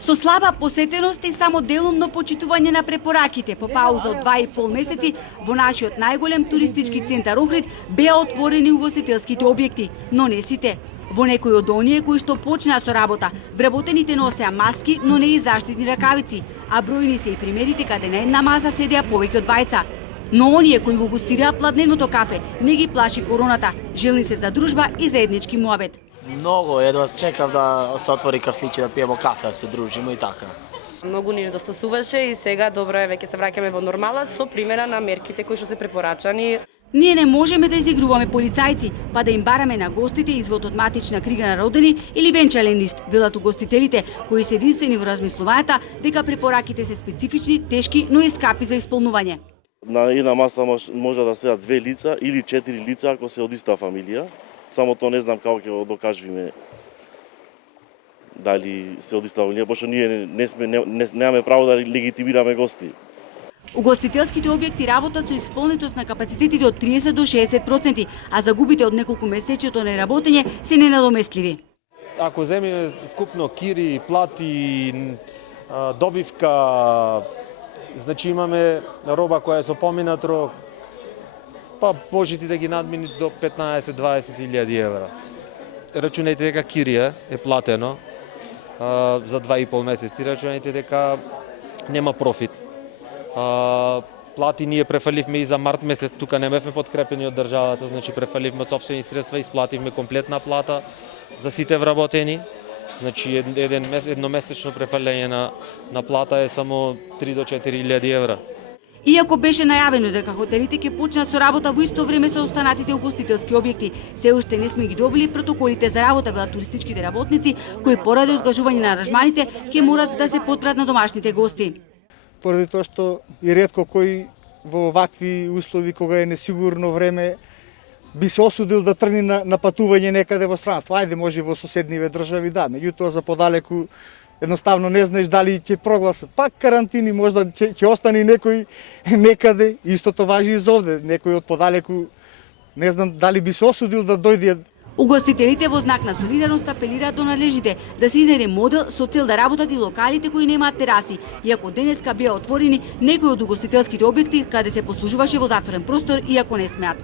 Со слаба посетеност и само делумно почитување на препораките по пауза од 2,5 месеци во нашиот најголем туристички центар Охрид беа отворени угостителските објекти, но не сите. Во некои од оние кои што почнаа со работа, вработените носеа маски, но не и заштитни ракавици, а бројни се и примерите каде на една маса седеа повеќе од двајца. Но оние кои го густираа пладневното кафе не ги плаши короната, желни се за дружба и заеднички муабет. Многу, едва чекав да се отвори кафиче, да пиемо кафе, да се дружиме и така. Многу ни недостасуваше и сега добро е веќе се враќаме во нормала со примера на мерките кои што се препорачани. Ние не можеме да изигруваме полицајци, па да им бараме на гостите извод од матична книга на родени или венчален лист, велат угостителите, кои се единствени во размислувањата дека препораките се специфични, тешки, но и скапи за исполнување. На една маса може да седат 2 лица или 4 лица ако се од иста фамилија. Само тоа не знам како ќе го докажеме дали се од иста фамилија, пошто ние немаме право да легитимираме гости. Угостителските објекти работа со исполнетост на капацитетите од 30 до 60%, а загубите од неколку месечето неработење се ненадоместливи. Ако земеме вкупно кири, плати, добивка, значи имаме роба која е со поминат рок, па можете да ги надмини до 15-20 илјади евра. Рачунајте дека кирија е платено за 2,5 месеци, рачунајте дека нема профит. Плати ние префаливме и за март месец, тука не бевме подкрепени од државата, значи префаливме од собствени средства и исплативме комплетна плата за сите вработени. Значи едномесечно префалење на плата е само 3 до 4 илјади евра. Иако беше најавено дека хотелите ќе почнат со работа во исто време со останатите угостителски објекти, се уште не сме ги добили протоколите за работа, велат туристичките работници, кои поради откажување на аранжманите ќе морат да се потпрат на домашните гости. Поради тоа што и ретко кој во вакви услови кога е несигурно време би се осудил да тргне на патување некаде во странство. Ајде, може во соседниве држави, да, меѓутоа за подалеку едноставно не знаеш дали ќе прогласат пак карантини, можда ќе остане некој некаде. Истото важи и за овде. Некој од подалеку не знам дали би се осудил да дојде. Угостителите во знак на солидарност апелираат до надлежните да се изнајде модел со цел да работат и локалите кои немаат тераси, иако денеска беа отворени некои од угостителските објекти каде се послужуваше во затворен простор, иако не смеат.